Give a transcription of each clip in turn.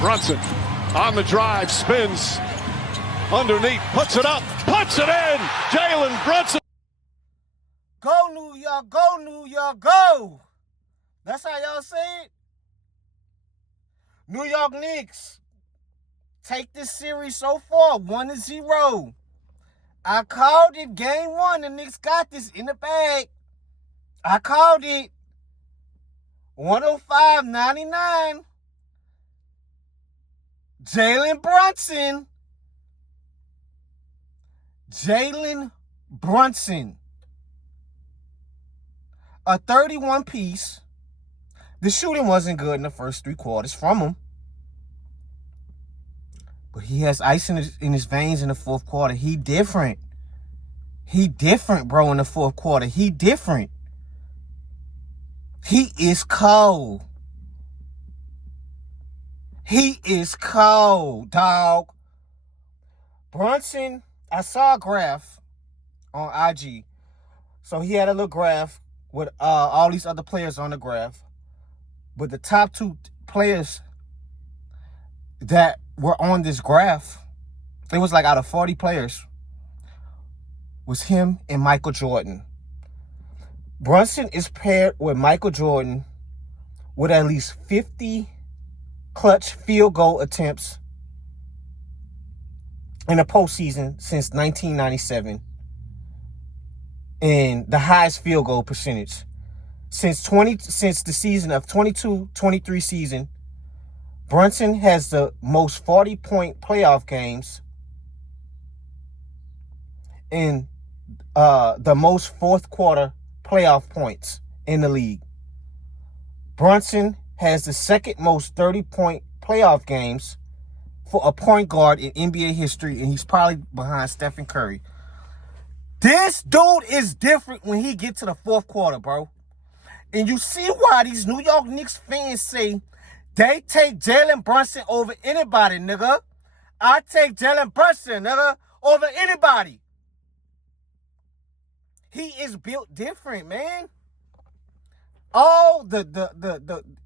Brunson on the drive, spins underneath, puts it up, puts it in. Jalen Brunson. Go New York, go New York, go. That's how y'all say it. New York Knicks take this series so far 1-0. I called it game one. The Knicks got this in the bag. I called it 105-99. Jalen Brunson. A 31 piece. The shooting wasn't good in the first 3 quarters from him. But he has ice in his veins in the fourth quarter. He different. He different, bro, in the fourth quarter. He different. He is cold. He is cold, dog. Brunson, I saw a graph on IG. So he had a little graph with all these other players on the graph. But the top 2 players that were on this graph, it was like out of 40 players, was him and Michael Jordan. Brunson is paired with Michael Jordan with at least 50 clutch field goal attempts in the postseason since 1997, and the highest field goal percentage since the season of 22-23 season. Brunson has the most 40-point playoff games and the most fourth quarter playoff points in the league. Brunson has the second most 30-point playoff games for a point guard in NBA history, and he's probably behind Stephen Curry. This dude is different when he gets to the fourth quarter, bro. And you see why these New York Knicks fans say they take Jalen Brunson over anybody, nigga. I take Jalen Brunson, nigga, over anybody. He is built different, man. All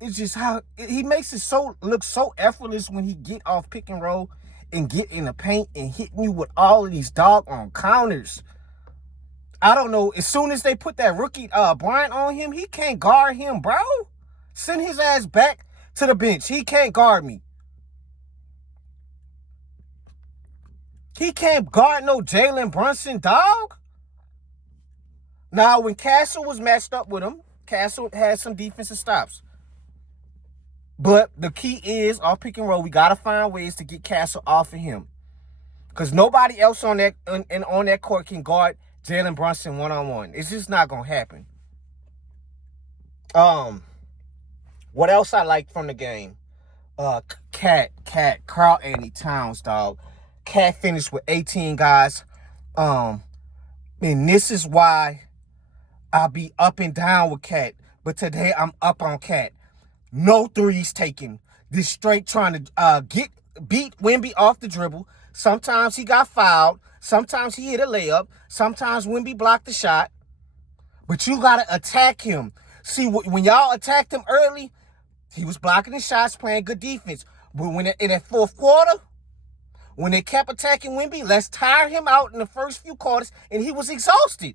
it's just how he makes it look so effortless when he get off pick and roll and get in the paint and hitting you with all of these doggone counters. I don't know. As soon as they put that rookie Bryant on him, he can't guard him, bro. Send his ass back to the bench. He can't guard me. He can't guard no Jalen Brunson, dog. Now, when Castle was matched up with him, Castle had some defensive stops. But the key is, off pick and roll, we got to find ways to get Castle off of him. Because nobody else on that court can guard Jalen Brunson one-on-one. It's just not going to happen. What else I like from the game? Karl Anthony Towns, dog. Cat finished with 18 guys. And this is why I'll be up and down with Cat. But today I'm up on Cat. No threes taken. This straight trying to beat Wemby off the dribble. Sometimes he got fouled. Sometimes he hit a layup. Sometimes Wemby blocked the shot. But you got to attack him. See, when y'all attacked him early, he was blocking the shots, playing good defense. But when in that fourth quarter, when they kept attacking Wemby, let's tire him out in the first few quarters, and he was exhausted.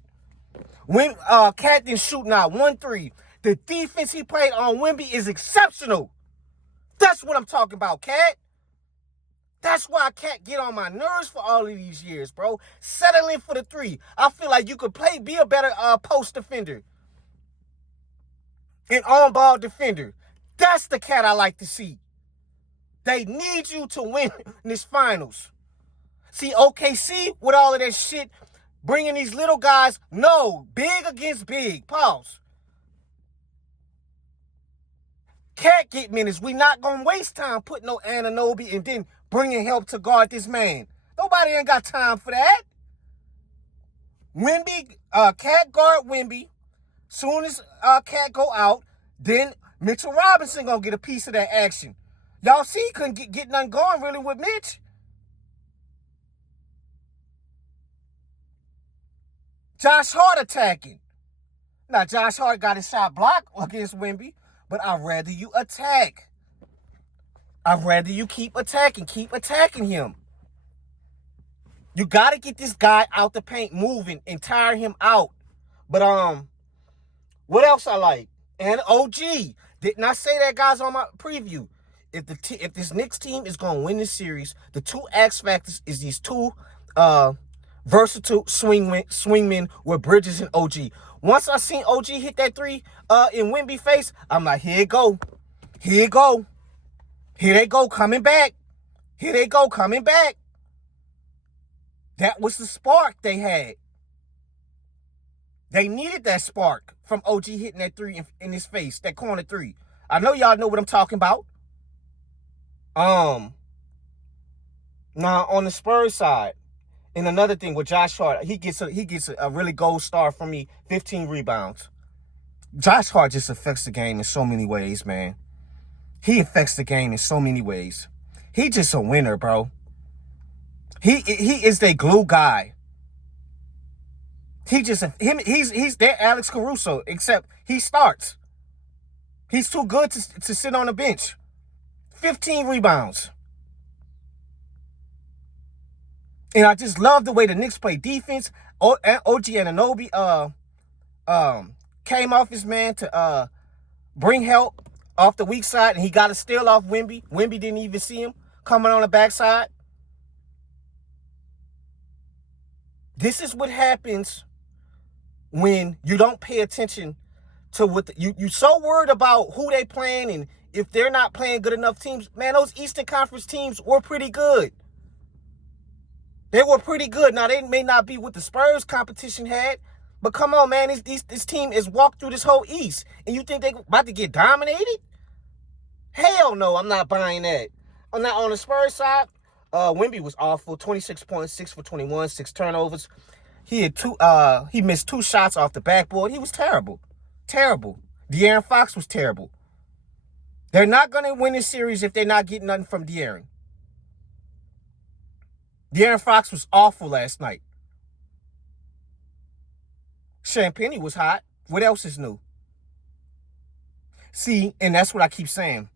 When Cat didn't shoot now 1-3, the defense he played on Wemby is exceptional. That's what I'm talking about, Cat. That's why I can't get on my nerves for all of these years, bro. Settling for the 3. I feel like you could be a better post defender. An on-ball defender. That's the Cat I like to see. They need you to win this finals. See, OKC, with all of that shit, bringing these little guys, no, big against big. Pause. Cat get minutes. We not going to waste time putting no Anunoby and then bringing help to guard this man. Nobody ain't got time for that. Wemby, Cat guard Wemby. Soon as Cat go out, then Mitchell Robinson going to get a piece of that action. Y'all see, he couldn't get nothing going really with Mitch. Josh Hart attacking. Now, Josh Hart got his shot blocked against Wemby, but I'd rather you attack. I'd rather you keep attacking him. You got to get this guy out the paint moving and tire him out. But what else I like? And OG. Didn't I say that, guys, on my preview? If this Knicks team is going to win this series, the two X factors is these two versatile swingmen with Bridges and OG. Once I seen OG hit that three in Wemby face, I'm like, here it go. Here it go. Here they go, coming back. Here they go, coming back. That was the spark they had. They needed that spark from OG hitting that three in his face, that corner three. I know y'all know what I'm talking about. Now on the Spurs side, and another thing with Josh Hart, he gets a really gold star from me, 15 rebounds. Josh Hart just affects the game in so many ways, man. He affects the game in so many ways. He just a winner, bro. He is the glue guy. He's their Alex Caruso, except he starts. He's too good to sit on the bench. 15 rebounds. And I just love the way the Knicks play defense. OG Anunoby came off his man to bring help off the weak side, and he got a steal off Wemby. Wemby didn't even see him coming on the backside. This is what happens when you don't pay attention to what you're so worried about who they playing and if they're not playing good enough teams. Man, those Eastern Conference teams were pretty good. They were pretty good. Now, they may not be what the Spurs competition had, but come on, man. This team is walked through this whole East, and you think they're about to get dominated? Hell no, I'm not buying that. On the Spurs side, Wemby was awful. 26 points, 6 for 21, 6 turnovers. He missed 2 shots off the backboard. He was terrible. Terrible. De'Aaron Fox was terrible. They're not going to win this series if they're not getting nothing from De'Aaron. De'Aaron Fox was awful last night. Champagnie was hot. What else is new? See, and that's what I keep saying.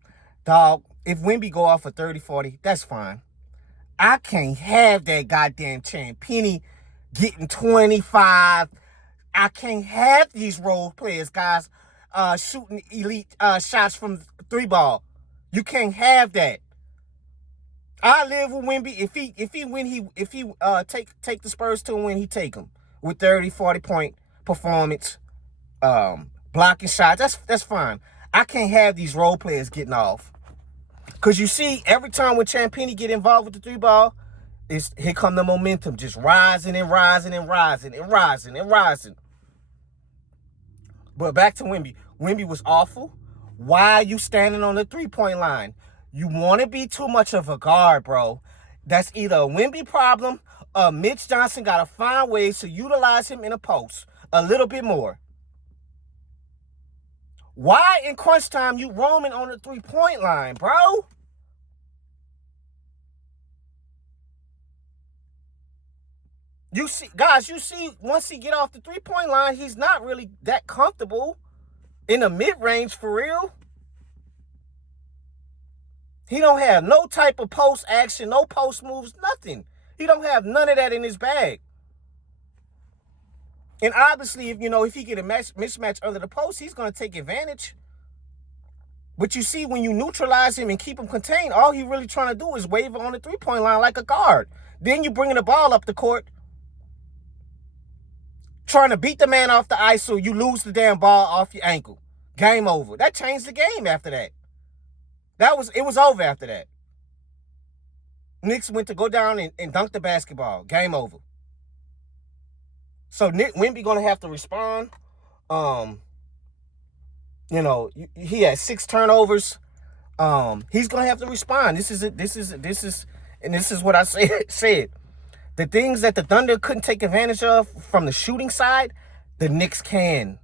Dog, if Wemby go off for 30, 40, that's fine. I can't have that goddamn Champagnie getting 25. I can't have these role players, guys, shooting elite shots from 3 ball. You can't have that. I live with Wemby. If he take the Spurs to a win, he take them with 30, 40 point performance, blocking shots. That's fine. I can't have these role players getting off. Cause you see, every time when Champagnie get involved with the 3 ball, here come the momentum just rising and rising and rising and rising and rising. But back to Wemby. Wemby was awful. Why are you standing on the 3-point line? You want to be too much of a guard, bro. That's either a Wemby problem or Mitch Johnson got to find ways to utilize him in a post a little bit more. Why in crunch time you roaming on the 3-point line, bro? You see, guys, once he get off the 3-point line, he's not really that comfortable in the mid-range for real. He don't have no type of post action, no post moves, nothing. He don't have none of that in his bag. And obviously, if he get a mismatch under the post, he's going to take advantage. But you see, when you neutralize him and keep him contained, all he really trying to do is waver on the 3-point line like a guard. Then you bringing the ball up the court, trying to beat the man off the ice so you lose the damn ball off your ankle. Game over. That changed the game after that. It was over after that. Knicks went to go down and dunk the basketball. Game over. So Wemby gonna have to respond. He had 6 turnovers. He's gonna have to respond. This is what I said. The things that the Thunder couldn't take advantage of from the shooting side, the Knicks can.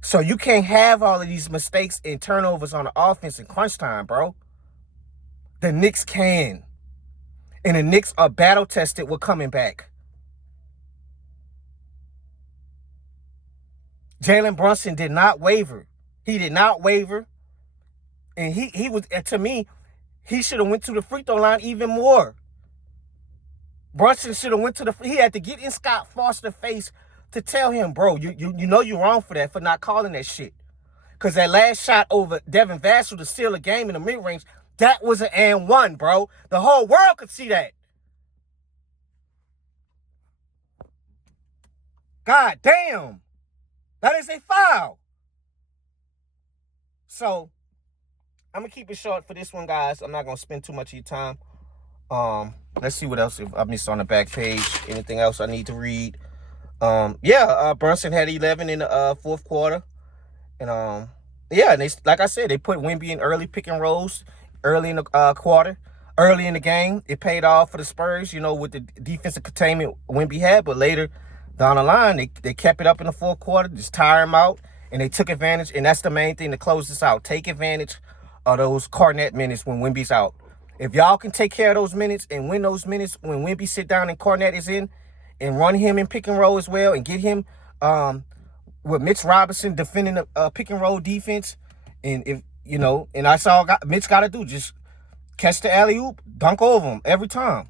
So you can't have all of these mistakes and turnovers on the offense in crunch time, bro. The Knicks can. And the Knicks are battle-tested with coming back. Jalen Brunson did not waver. He did not waver. And he was, to me, he should have went to the free throw line even more. Brunson should have went to he had to get in Scott Foster's face to tell him, bro, you know you're wrong for that, for not calling that shit. Because that last shot over Devin Vassell to seal a game in the mid-range, that was an and one, bro. The whole world could see that. God damn. That is a foul. So, I'm going to keep it short for this one, guys. I'm not going to spend too much of your time. Let's see what else if I missed on the back page. Anything else I need to read? Brunson had 11 in the fourth quarter. And, and they, like I said, they put Wemby in early pick and rolls early in the quarter. Early in the game, it paid off for the Spurs, with the defensive containment Wemby had. But later down the line, they kept it up in the fourth quarter, just tire him out. And they took advantage, and that's the main thing to close this out. Take advantage of those Cornet minutes when Wemby's out. If y'all can take care of those minutes and win those minutes when Wemby sit down and Cornet is in, and run him in pick and roll as well, and get him with Mitch Robinson defending the pick and roll defense, and if and that's all Mitch got to do, just catch the alley-oop, dunk over him every time,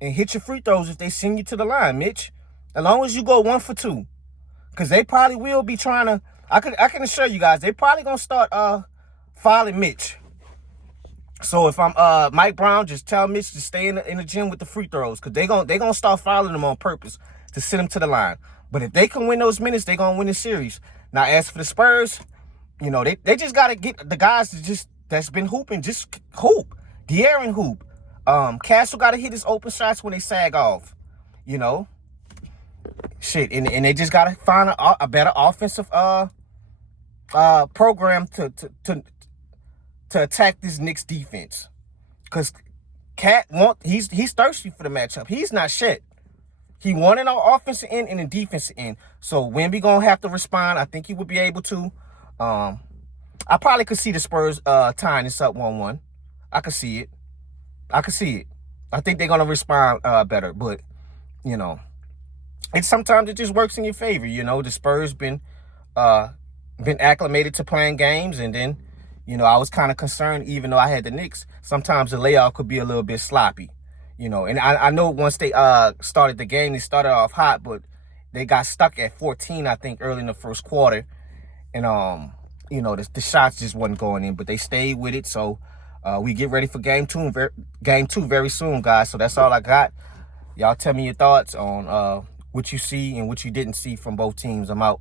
and hit your free throws if they send you to the line, Mitch. As long as you go 1 for 2, because they probably will be trying to. I can assure you guys, they probably gonna start fouling Mitch. So if I'm Mike Brown, just tell Mitch to stay in the gym with the free throws, because they gonna start fouling him on purpose to send him to the line. But if they can win those minutes, they gonna win the series. Now, as for the Spurs, they just gotta get the guys that's been hooping, just hoop. De'Aaron hoop. Castle gotta hit his open shots when they sag off. Shit, and they just gotta find a better offensive program to attack this Knicks defense, because Cat he's thirsty for the matchup. He's not shit. He wanted our offensive end and the defensive end. So Wemby gonna have to respond. I think he would be able to. I probably could see the Spurs tying this up 1-1. I could see it. I think they're gonna respond better, but sometimes it just works in your favor. The Spurs been acclimated to playing games, and then I was kind of concerned, even though I had the Knicks, sometimes the layoff could be a little bit sloppy, and I know once they started the game, they started off hot, but they got stuck at 14, I think, early in the first quarter, and the shots just wasn't going in, but they stayed with it. So we get ready for game two very soon, guys. So that's all I got. Y'all tell me your thoughts on what you see and what you didn't see from both teams. I'm out.